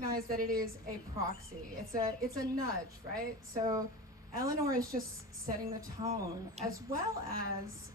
that it is a proxy. It's a nudge, right? So Eleanor is just setting the tone, as well as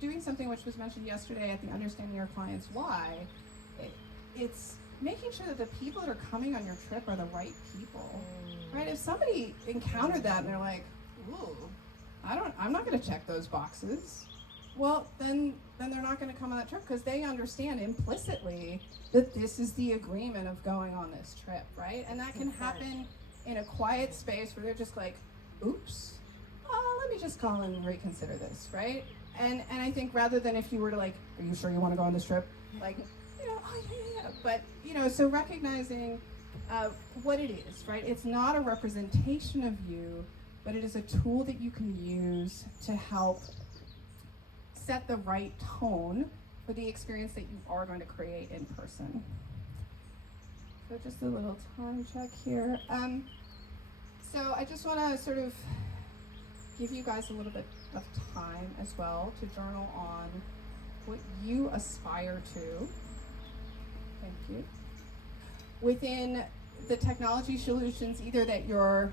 doing something which was mentioned yesterday at the Understanding Your Clients Why. It's making sure that the people that are coming on your trip are the right people, right? If somebody encountered that and they're like, ooh, I'm not going to check those boxes. Well, then they're not going to come on that trip because they understand implicitly that this is the agreement of going on this trip, right? And that can happen in a quiet space where they're just like, oops, let me just call and reconsider this, right? And I think rather than if you were to like, are you sure you want to go on this trip? Like, oh yeah. But, so recognizing what it is, right? It's not a representation of you, but it is a tool that you can use to help set the right tone for the experience that you are going to create in person. So just a little time check here. So I just want to sort of give you guys a little bit of time as well to journal on what you aspire to. Thank you. Within the technology solutions, either that you're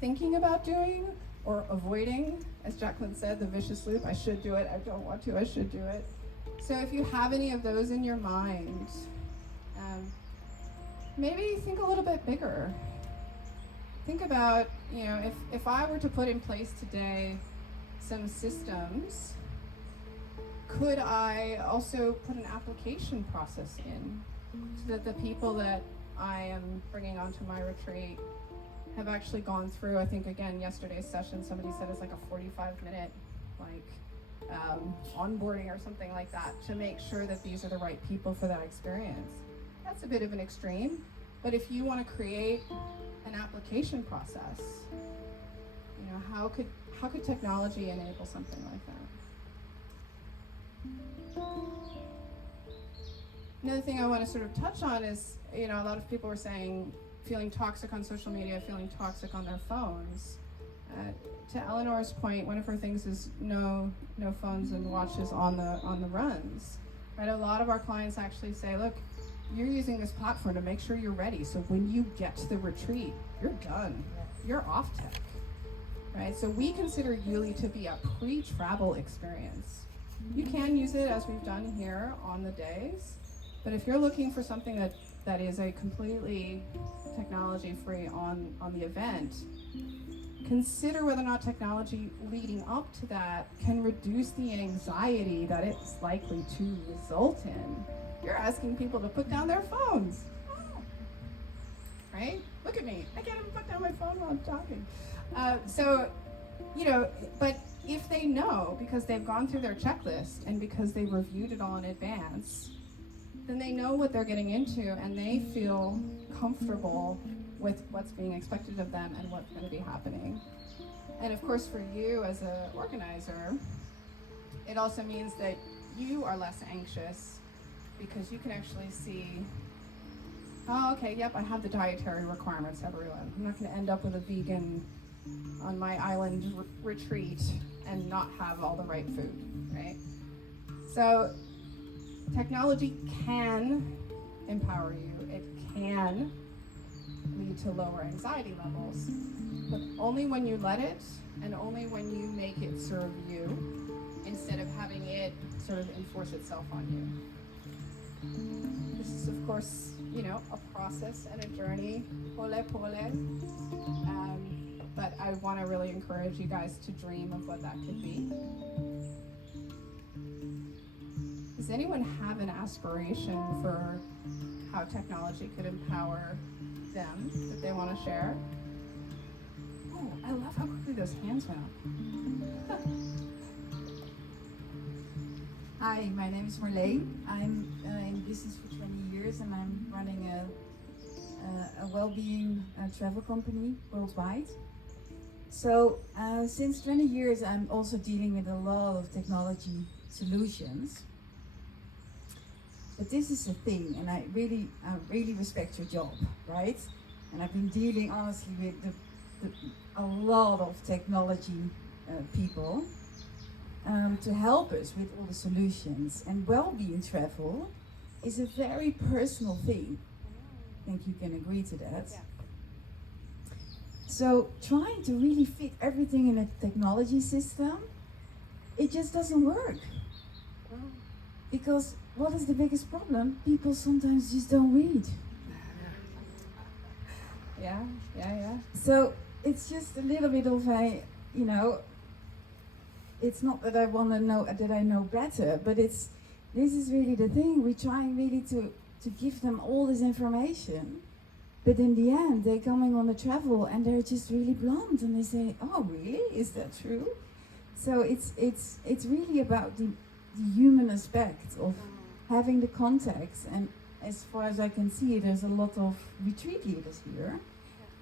thinking about doing or avoiding, as Jacqueline said, the vicious loop, I should do it, I don't want to, I should do it. So if you have any of those in your mind, maybe think a little bit bigger. Think about, if I were to put in place today some systems, could I also put an application process in so that the people that I am bringing onto my retreat have actually gone through, I think again, yesterday's session, somebody said it's like a 45-minute onboarding or something like that to make sure that these are the right people for that experience. That's a bit of an extreme, but if you want to create an application process, how could technology enable something like that? Another thing I want to sort of touch on is, a lot of people were saying feeling toxic on social media, feeling toxic on their phones. To Eleanor's point, one of her things is no phones and watches on the runs. Right? A lot of our clients actually say, look, you're using this platform to make sure you're ready. So when you get to the retreat, you're done. You're off tech. Right? So we consider YouLi to be a pre-travel experience. You can use it as we've done here on the days, but if you're looking for something that is a completely technology-free on the event, consider whether or not technology leading up to that can reduce the anxiety that it's likely to result in. You're asking people to put down their phones. Oh. Right? Look at me. I can't even put down my phone while I'm talking. But if they know, because they've gone through their checklist and because they reviewed it all in advance, then they know what they're getting into and they feel comfortable with what's being expected of them and what's going to be happening. And of course, for you as an organizer, it also means that you are less anxious because you can actually see, oh, okay, yep, I have the dietary requirements, everyone. I'm not going to end up with a vegan on my island retreat and not have all the right food, right? So technology can empower you. It can lead to lower anxiety levels, but only when you let it and only when you make it serve you instead of having it sort of enforce itself on you. This is, of course, a process and a journey, but I want to really encourage you guys to dream of what that could be. Does anyone have an aspiration for how technology could empower them that they want to share? Oh, I love how quickly those hands went up. Hi, my name is Marleen. I'm in business for 20 years and I'm running a well-being travel company worldwide. So since 20 years I'm also dealing with a lot of technology solutions. But this is the thing, and I really respect your job, right? And I've been dealing honestly with a lot of technology people to help us with all the solutions. And well-being travel is a very personal thing. think you can agree to that. Yeah. So trying to really fit everything in a technology system, it just doesn't work. Because what is the biggest problem? People sometimes just don't read. Yeah. So it's just a little bit of a, you know, it's not that I want to know that I know better, but this is really the thing. We're trying really to give them all this information, but in the end, they're coming on the travel and they're just really blunt and they say, "Oh, really? Is that true?" So it's really about the human aspect of having the context. And as far as I can see, there's a lot of retreat leaders here,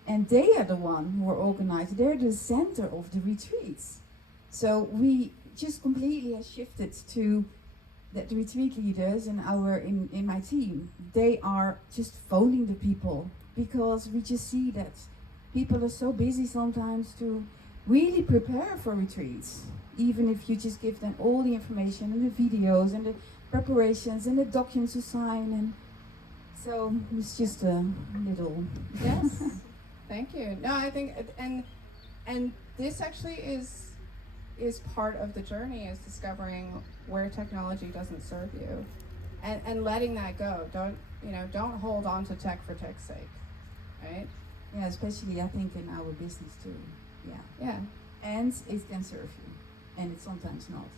and they are the one who are organized. They're the center of the retreats. So we just completely have shifted to that the retreat leaders in my team, they are just phoning the people, because we just see that people are so busy sometimes to really prepare for retreats, even if you just give them all the information and the videos and the preparations and the documents to sign. And so it's just a little Yes. Thank you. No, I think and this actually is part of the journey, is discovering where technology doesn't serve you, and letting that go. Don't hold on to tech for tech's sake, right? Yeah, especially I think in our business too. Yeah. And it can serve you, and it's sometimes not.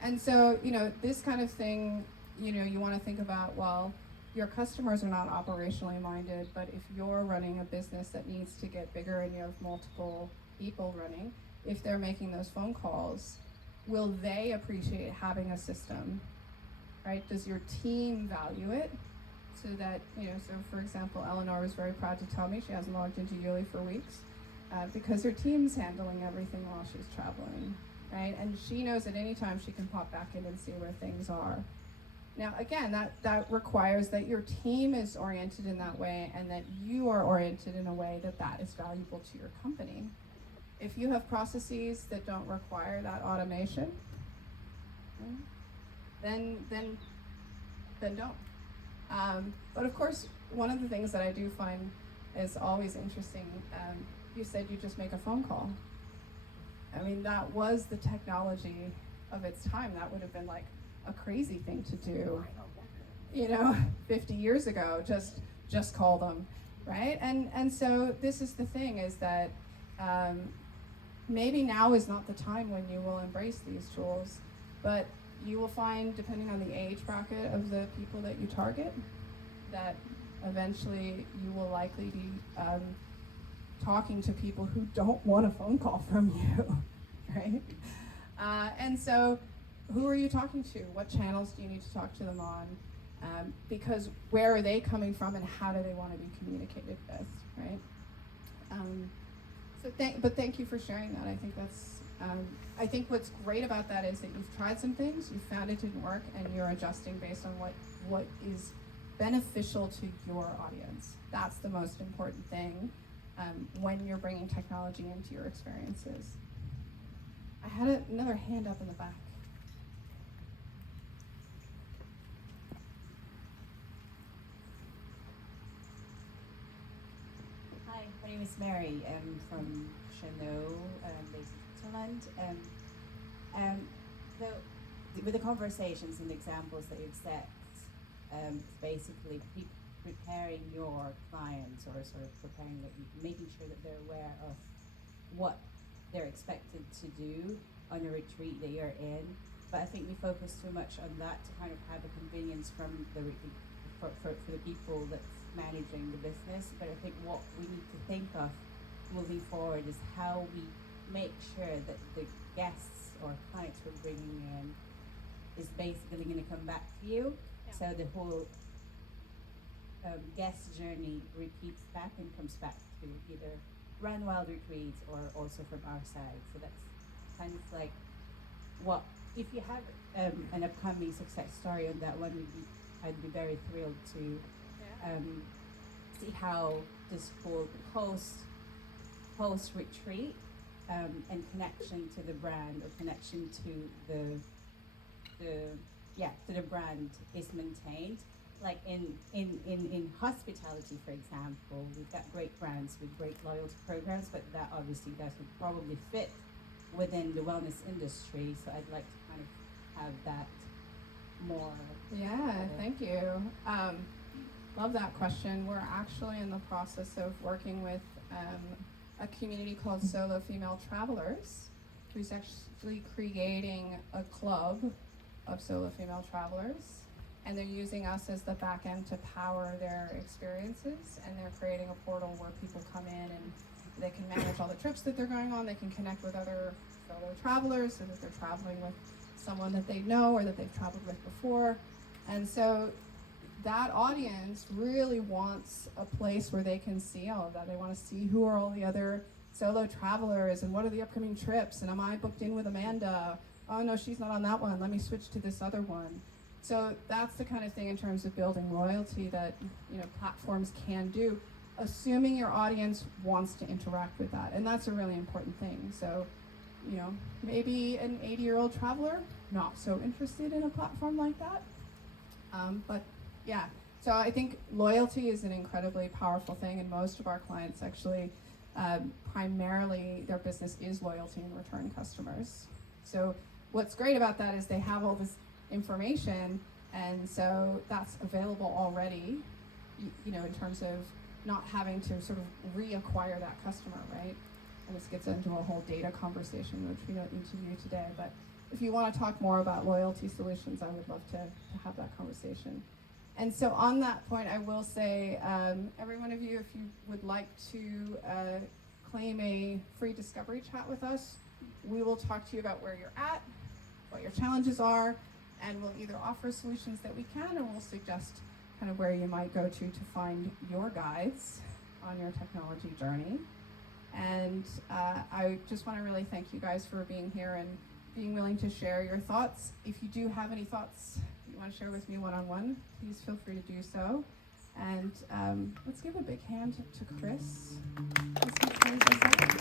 And so, this kind of thing, you want to think about, well, your customers are not operationally minded, but if you're running a business that needs to get bigger and you have multiple people running, if they're making those phone calls, will they appreciate having a system, right? Does your team value it? So that, so for example, Eleanor was very proud to tell me she hasn't logged into YouLi for weeks because her team's handling everything while she's traveling, right? And she knows at any time she can pop back in and see where things are. Now, again, that requires that your team is oriented in that way, and that you are oriented in a way that is valuable to your company. If you have processes that don't require that automation, then don't. But of course, one of the things that I do find is always interesting, you said you just make a phone call. I mean, that was the technology of its time. That would have been like a crazy thing to do, 50 years ago. Just call them, right? And so this is the thing, is that maybe now is not the time when you will embrace these tools, but you will find, depending on the age bracket of the people that you target, that eventually you will likely be talking to people who don't want a phone call from you, right? And so who are you talking to? What channels do you need to talk to them on? Because where are they coming from, and how do they want to be communicated with, right? Thank you for sharing that. I think that's, I think what's great about that is that you've tried some things, you found it didn't work, and you're adjusting based on what is beneficial to your audience. That's the most important thing when you're bringing technology into your experiences. I had another hand up in the back. Hi, my name is Mary. I'm from Chanel, based in Switzerland. With the conversations and examples that you've set, basically preparing your clients, or sort of preparing making sure that they're aware of what they're expected to do on a retreat that you're in. But I think we focus too much on that to kind of have a convenience from for the people that's managing the business. But I think what we need to think of moving forward is how we make sure that the guests or clients we're bringing in is basically going to come back to you. Yeah. So the whole guest journey repeats back and comes back to either Run Wild retreats or also from our side. So that's kind of like what, if you have an upcoming success story on that one, I'd be very thrilled to see how this whole post retreat and connection to the brand, or connection to the brand is maintained. like in hospitality, for example, we've got great brands with great loyalty programs, but that obviously doesn't probably fit within the wellness industry. So I'd like to kind of have that more. Yeah, thank you. Love that question. We're actually in the process of working with a community called Solo Female Travelers, who's actually creating a club of solo female travelers, and they're using us as the back end to power their experiences, and they're creating a portal where people come in and they can manage all the trips that they're going on. They can connect with other fellow travelers so that they're traveling with someone that they know or that they've traveled with before. And so that audience really wants a place where they can see all of that. They want to see who are all the other solo travelers and what are the upcoming trips, and am I booked in with Amanda? Oh no, she's not on that one, let me switch to this other one. So that's the kind of thing in terms of building loyalty that, you know, platforms can do, assuming your audience wants to interact with that. And that's a really important thing. So, you know, maybe an 80-year-old traveler, not so interested in a platform like that. But yeah, so I think loyalty is an incredibly powerful thing, and most of our clients actually, primarily their business is loyalty and return customers. So what's great about that is they have all this information, and so that's available already, you know, in terms of not having to sort of reacquire that customer, right? And this gets into a whole data conversation, which we don't need to do today, but if you want to talk more about loyalty solutions, I would love to have that conversation. And so on that point, I will say, every one of you, if you would like to claim a free discovery chat with us, we will talk to you about where you're at, what your challenges are, and we'll either offer solutions that we can, or we'll suggest kind of where you might go to find your guides on your technology journey. And I just want to really thank you guys for being here and being willing to share your thoughts. If you do have any thoughts you want to share with me one-on-one, please feel free to do so. And let's give a big hand to Chris. Let's close this out.